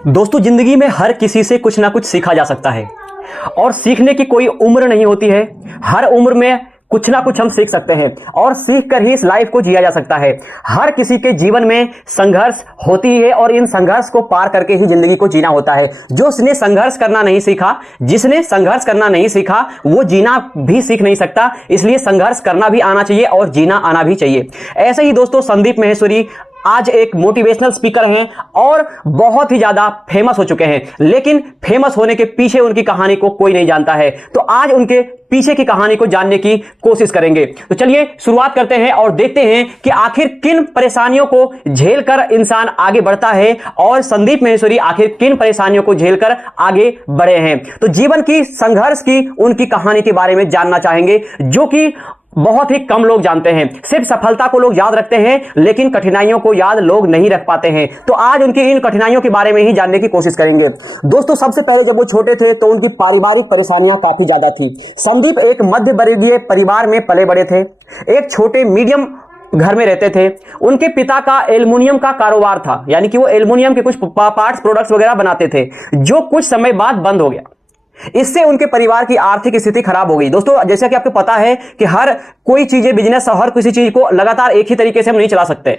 दोस्तों, जिंदगी में हर किसी से कुछ ना कुछ सीखा जा सकता है और सीखने की कोई उम्र नहीं होती है। हर उम्र में कुछ ना कुछ हम सीख सकते हैं और सीख कर ही इस लाइफ को जिया जा सकता है। हर किसी के जीवन में संघर्ष होती है और इन संघर्ष को पार करके ही जिंदगी को जीना होता है। जिसने संघर्ष करना नहीं सीखा वो जीना भी सीख नहीं सकता। इसलिए संघर्ष करना भी आना चाहिए और जीना आना भी चाहिए। ऐसे ही दोस्तों, संदीप माहेश्वरी आज एक मोटिवेशनल स्पीकर हैं और बहुत ही ज्यादा फेमस हो चुके हैं, लेकिन फेमस होने के पीछे उनकी कहानी को कोई नहीं जानता है। तो आज उनके पीछे की कहानी को जानने की कोशिश करेंगे। तो चलिए शुरुआत करते हैं और देखते हैं कि आखिर किन परेशानियों को झेलकर इंसान आगे बढ़ता है और संदीप माहेश्वरी आखिर किन परेशानियों को झेलकर आगे बढ़े हैं। तो जीवन की संघर्ष की उनकी कहानी के बारे में जानना चाहेंगे, जो कि बहुत ही कम लोग जानते हैं। सिर्फ सफलता को लोग याद रखते हैं, लेकिन कठिनाइयों को याद लोग नहीं रख पाते हैं। तो आज उनकी इन कठिनाइयों के बारे में ही जानने की कोशिश करेंगे। दोस्तों, सबसे पहले जब वो छोटे थे तो उनकी पारिवारिक परेशानियां काफी ज्यादा थी। संदीप एक मध्य वर्गीय परिवार में पले बड़े थे। एक छोटे मीडियम घर में रहते थे। उनके पिता का एल्युमिनियम का कारोबार था, यानी कि वो एल्युमिनियम के कुछ पार्ट्स प्रोडक्ट्स वगैरह बनाते थे, जो कुछ समय बाद बंद हो गया। इससे उनके परिवार की आर्थिक स्थिति खराब हो गई। दोस्तों, जैसा कि आपको पता है कि हर कोई चीजें, बिजनेस, हर किसी चीज को लगातार एक ही तरीके से हम नहीं चला सकते।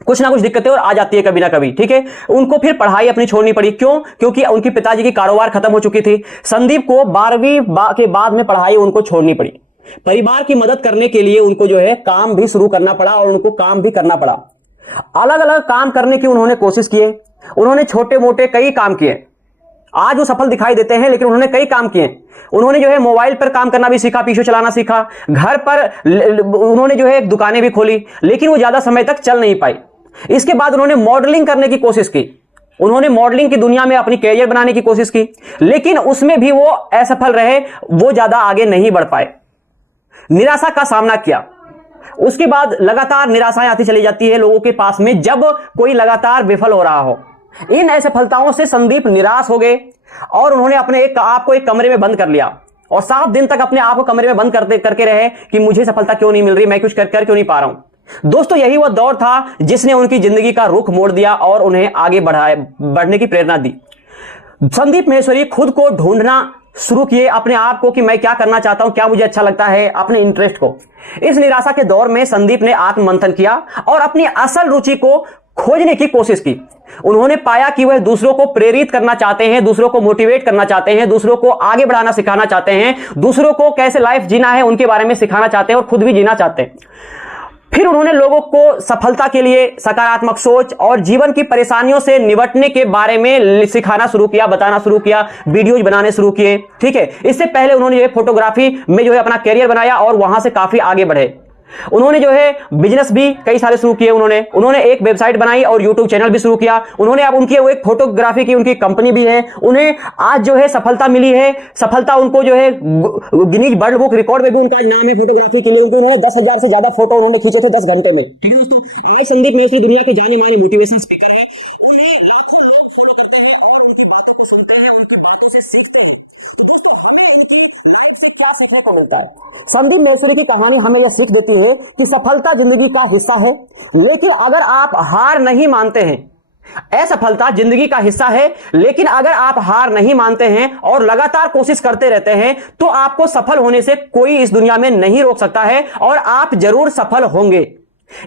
कुछ ना कुछ दिक्कतें और आ जाती है कभी ना कभी, ठीक है। उनको फिर पढ़ाई अपनी छोड़नी पड़ी। क्यों? क्योंकि उनके पिताजी की कारोबार खत्म हो चुकी थी। संदीप को 12वीं के बाद में पढ़ाई उनको छोड़नी पड़ी। परिवार की मदद करने के लिए उनको जो है काम भी शुरू करना पड़ा और उनको काम भी करना पड़ा। अलग अलग काम करने की उन्होंने कोशिश किए। उन्होंने छोटे मोटे कई काम किए। आज वो सफल दिखाई देते हैं, लेकिन उन्होंने कई काम किए। उन्होंने जो है मोबाइल पर काम करना भी सीखा, पीछे चलाना सीखा। घर पर उन्होंने जो है दुकानें भी खोली, लेकिन वो ज्यादा समय तक चल नहीं पाई। इसके बाद उन्होंने मॉडलिंग करने की कोशिश की। उन्होंने मॉडलिंग की दुनिया में अपनी कैरियर बनाने की कोशिश की, लेकिन उसमें भी वो असफल रहे। वो ज्यादा आगे नहीं बढ़ पाए। निराशा का सामना किया। उसके बाद लगातार निराशाएं आती चली जाती है लोगों के पास में, जब कोई लगातार विफल हो रहा हो। इन असफलताओं से संदीप निराश हो गए और उन्होंने अपने आप को एक कमरे में बंद कर लिया और 7 दिन तक अपने आप को कमरे में बंद करके रहे कि मुझे सफलता क्यों नहीं मिल रही, मैं कुछ कर क्यों नहीं पा रहा हूं। दोस्तों, यही वह दौर था जिसने उनकी जिंदगी का रुख मोड़ दिया और उन्हें आगे बढ़ने की प्रेरणा दी। संदीप माहेश्वरी खुद को ढूंढना शुरू किए, अपने आप को, कि मैं क्या करना चाहता हूं, क्या मुझे अच्छा लगता है, अपने इंटरेस्ट को। इस निराशा के दौर में संदीप ने आत्ममंथन किया और अपनी असल रुचि को खोजने की कोशिश की। उन्होंने पाया कि वह दूसरों को प्रेरित करना चाहते हैं, दूसरों को मोटिवेट करना चाहते हैं, दूसरों को आगे बढ़ाना सिखाना चाहते हैं, दूसरों को कैसे लाइफ जीना है उनके बारे में सिखाना चाहते हैं और खुद भी जीना चाहते हैं। फिर उन्होंने लोगों को सफलता के लिए सकारात्मक सोच और जीवन की परेशानियों से निपटने के बारे में सिखाना शुरू किया, बताना शुरू किया, वीडियोज बनाने शुरू किए, ठीक है। इससे पहले उन्होंने जो है फोटोग्राफी में जो है अपना कैरियर बनाया और वहां से काफी आगे बढ़े। उन्होंने जो है बिजनेस भी कई सारे शुरू किए। उन्होंने एक वेबसाइट बनाई और यूट्यूब चैनल भी शुरू किया। उन्होंने अब उनकी एक फोटोग्राफी की उनकी कंपनी भी है। उन्हें आज जो है सफलता मिली है। सफलता उनको जो है गिनीज वर्ल्ड बुक रिकॉर्ड में भी उनका नाम है फोटोग्राफी के लिए। उन्होंने 10,000 से ज्यादा फोटो उन्होंने खींचे थे 10 घंटे में, ठीक है दोस्तों। आज संदीप माहेश्वरी दुनिया के जाने माने मोटिवेशन स्पीकर है। उन्हें लाखों लोग फॉलो करते हैं और उनकी बातों को सुनते हैं, उनकी बातों से सीखते हैं। दोस्तों, हमें इनकी लाइफ से क्या सफलता होता है? संदीप माहेश्वरी की कहानी हमें यह सीख देती है कि सफलता जिंदगी का हिस्सा है, लेकिन अगर आप हार नहीं मानते हैं, असफलता जिंदगी का हिस्सा है, लेकिन अगर आप हार नहीं मानते हैं और लगातार कोशिश करते रहते हैं, तो आपको सफल होने से कोई इस दुनिया में नहीं रोक सकता है और आप जरूर सफल होंगे।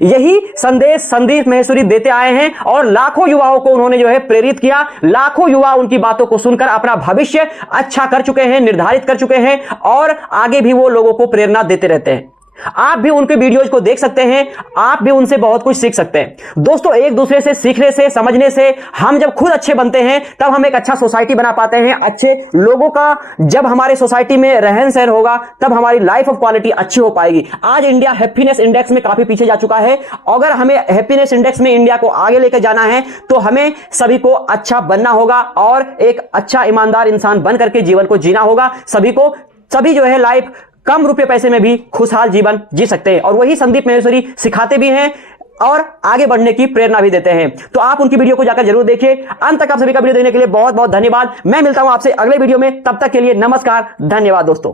यही संदेश संदीप माहेश्वरी देते आए हैं और लाखों युवाओं को उन्होंने जो है प्रेरित किया। लाखों युवा उनकी बातों को सुनकर अपना भविष्य अच्छा कर चुके हैं, निर्धारित कर चुके हैं और आगे भी वो लोगों को प्रेरणा देते रहते हैं। आप भी उनके वीडियोज को देख सकते हैं, आप भी उनसे बहुत कुछ सीख सकते हैं। दोस्तों, एक दूसरे से सीखने से, समझने से हम जब खुद अच्छे बनते हैं तब हम एक अच्छा सोसाइटी बना पाते हैं। अच्छे लोगों का जब हमारे सोसाइटी में रहन सहन होगा तब हमारी लाइफ ऑफ क्वालिटी अच्छी हो पाएगी। आज इंडिया हैप्पीनेस इंडेक्स में काफी पीछे जा चुका है। अगर हमें हैप्पीनेस इंडेक्स में इंडिया को आगे लेकर जाना है तो हमें सभी को अच्छा बनना होगा और एक अच्छा ईमानदार इंसान बन करके जीवन को जीना होगा। सभी जो है लाइफ कम रुपए पैसे में भी खुशहाल जीवन जी सकते हैं और वही संदीप माहेश्वरी सिखाते भी हैं और आगे बढ़ने की प्रेरणा भी देते हैं। तो आप उनकी वीडियो को जाकर जरूर देखिए। अंत तक आप सभी का वीडियो देखने के लिए बहुत बहुत धन्यवाद। मैं मिलता हूं आपसे अगले वीडियो में, तब तक के लिए नमस्कार, धन्यवाद दोस्तों।